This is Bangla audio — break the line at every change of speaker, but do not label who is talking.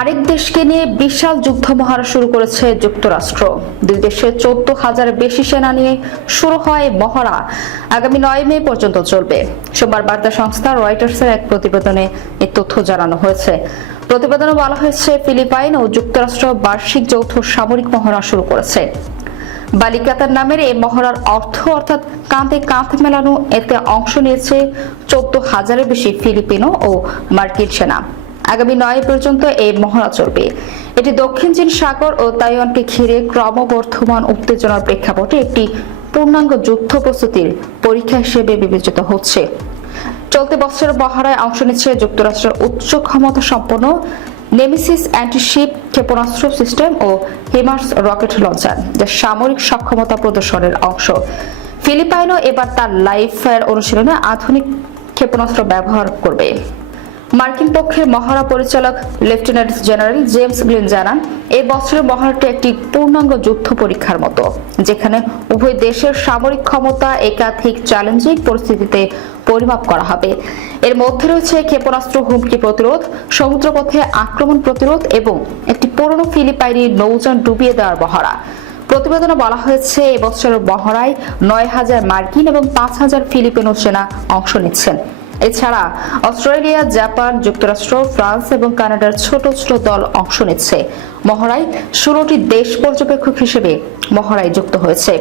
আরেক দেশকে নিয়ে বিশাল যুদ্ধ মহারা শুরু করেছে যুক্তরাষ্ট্র। দুই দেশে চোদ্দ হাজার বেশি সেনা নিয়ে শুরু হয় মহড়া। আগামী নয় মে পর্যন্ত চলবে। সোমবার বার্তা সংস্থা রয়টার্সের এক প্রতিবেদনে এই তথ্য জানানো হয়েছে। প্রতিবেদনে বলা হয়েছে, ফিলিপাইন ও যুক্তরাষ্ট্র বার্ষিক যৌথ সামরিক মহড়া শুরু করেছে। বালিকাতার নামের এই মহড়ার অর্থ অর্থাৎ কাঁধে কাঁধ মেলানো, এতে অংশ নিয়েছে চোদ্দ হাজারের বেশি ফিলিপিনো ও মার্কিন সেনা। আগামী নয় পর্যন্ত এই মহড়া চলবে। এটি দক্ষিণ চীন সাগর ও তাইওয়ানকে ঘিরে ক্রমবর্ধমান উত্তেজনার প্রেক্ষাপটে একটি পূর্ণাঙ্গ যুদ্ধ প্রস্তুতির পরীক্ষা হিসেবে বিবেচিত হচ্ছে। চলতি বছরের মহড়ায় অংশ নিচ্ছে যুক্তরাষ্ট্রের উচ্চ ক্ষমতা সম্পন্ন নেমিসিস অ্যান্টিশিপ ক্ষেপণাস্ত্র সিস্টেম ও হিমার্স রকেট লঞ্চার, যা সামরিক সক্ষমতা প্রদর্শনের অংশ। ফিলিপাইনও এবার তার লাইফ ফায়ার অনুশীলনে আধুনিক ক্ষেপণাস্ত্র ব্যবহার করবে। মার্কিন পক্ষের মহড়া পরিচালক লেফটেন্যান্ট জেনারেল জেমস গ্লিন জানান এই বছরের মহড়াটি একটি পূর্ণাঙ্গ যুদ্ধ পরীক্ষার মতো, যেখানে উভয় দেশের সামরিক ক্ষমতা, একাধিক চ্যালেঞ্জিং পরিস্থিতিতে পরিমাপ করা হবে। এর মধ্যে রয়েছে ক্ষেপণাস্ত্র হুমকি প্রতিরোধ, সমুদ্রপথে আক্রমণ প্রতিরোধ এবং একটি পুরনো ফিলিপাইনি নৌযান ডুবিয়ে দেওয়ার মহড়া। প্রতিবেদনে বলা হয়েছে এবছরের মহড়ায় নয় হাজার মার্কিন এবং পাঁচ হাজার ফিলিপিনো সেনা অংশ নিচ্ছেন। এছাড়া অস্ট্রেলিয়া, জাপান, যুক্তরাষ্ট্র, ফ্রান্স এবং কানাডার ছোট ছোট দল অংশ নিচ্ছে। মহড়ায় ষোলোটি দেশ পর্যবেক্ষক হিসেবে মহড়ায় যুক্ত হয়েছে।